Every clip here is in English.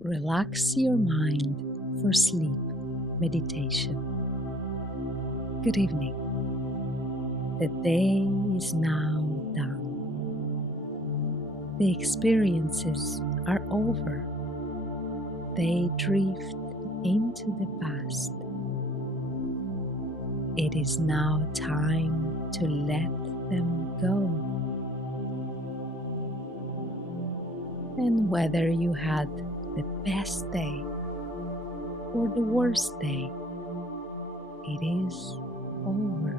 Relax your mind for sleep meditation. Good evening. The day is now done. The experiences are over. They drift into the past. It is now time to let them go. And whether you had the best day or the worst day, it is over.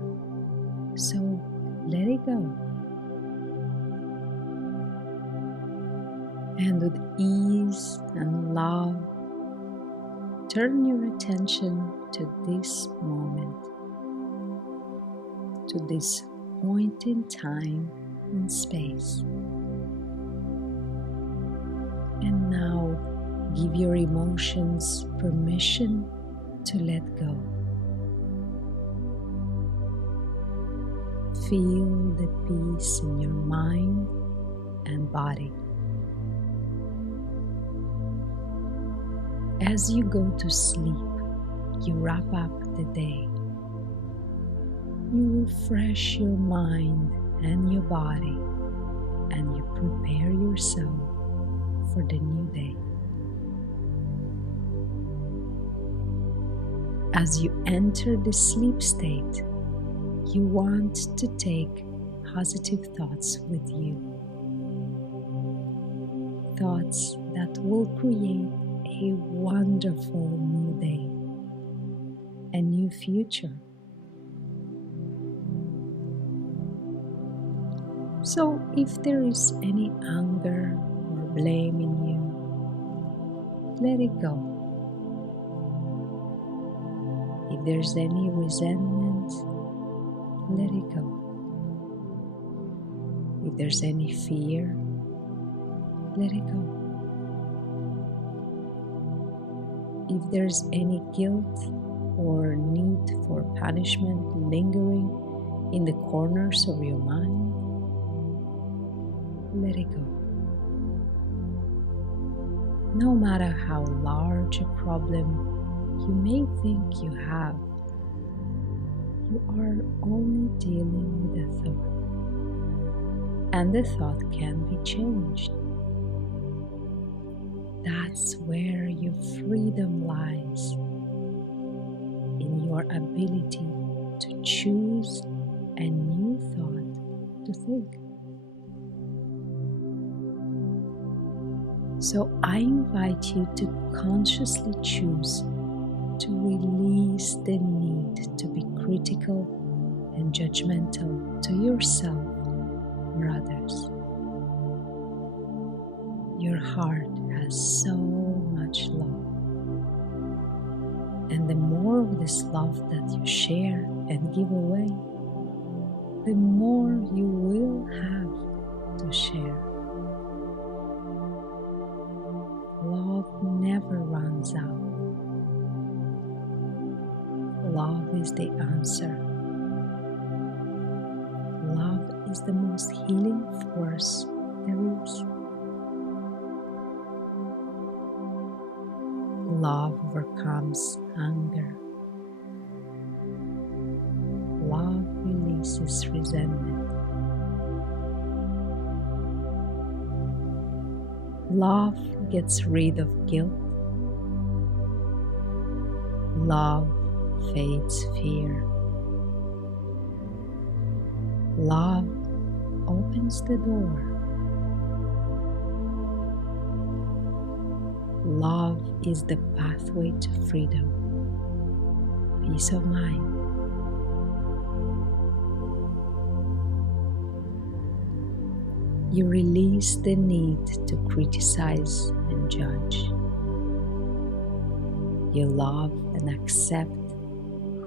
So let it go. And with ease and love, turn your attention to this moment, to this point in time and space. And now give your emotions permission to let go. Feel the peace in your mind and body. As you go to sleep, you wrap up the day. You refresh your mind and your body, and you prepare yourself for the new day. As you enter the sleep state, you want to take positive thoughts with you. Thoughts that will create a wonderful new day, a new future. So if there is any anger or blame in you, let it go. If there's any resentment, let it go. If there's any fear, let it go. If there's any guilt or need for punishment lingering in the corners of your mind, let it go. No matter how large a problem you may think you have, you are only dealing with a thought, and the thought can be changed. That's where your freedom lies, in your ability to choose a new thought to think. So I invite you to consciously choose to release the need to be critical and judgmental to yourself or others. Your heart has so much love, and the more of this love that you share and give away, the more you will have to share. Love never runs out. Love is the answer. Love is the most healing force there is. Love overcomes anger. Love releases resentment. Love gets rid of guilt. Love fades fear. Love opens the door. Love is the pathway to freedom, peace of mind. You release the need to criticize and judge. You love and accept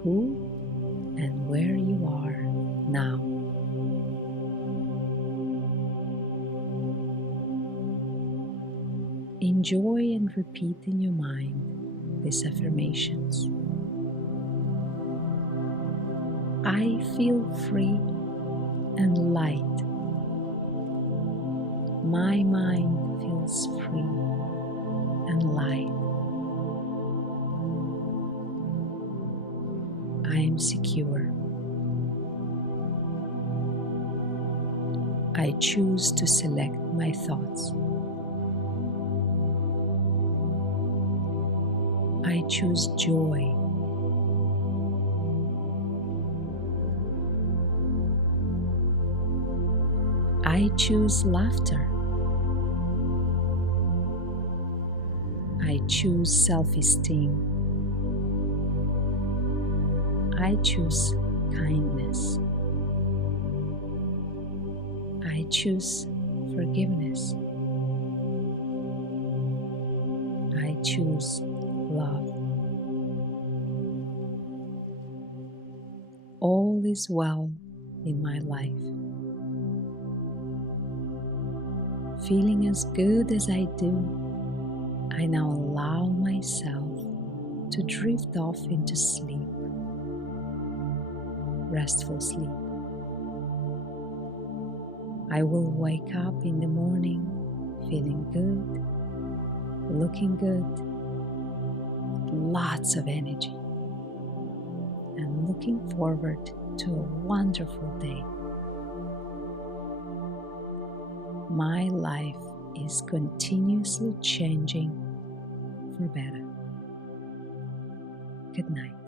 who and where you are now. Enjoy and repeat in your mind these affirmations. I feel free and light. My mind feels free and light. light. I am secure. I choose to select my thoughts. I choose joy. I choose laughter. I choose self-esteem. I choose kindness. I choose forgiveness. I choose love. All is well in my life. Feeling as good as I do, I now allow myself to drift off into sleep, restful sleep. I will wake up in the morning feeling good, looking good, lots of energy, and looking forward to a wonderful day. My life is continuously changing for better. Good night.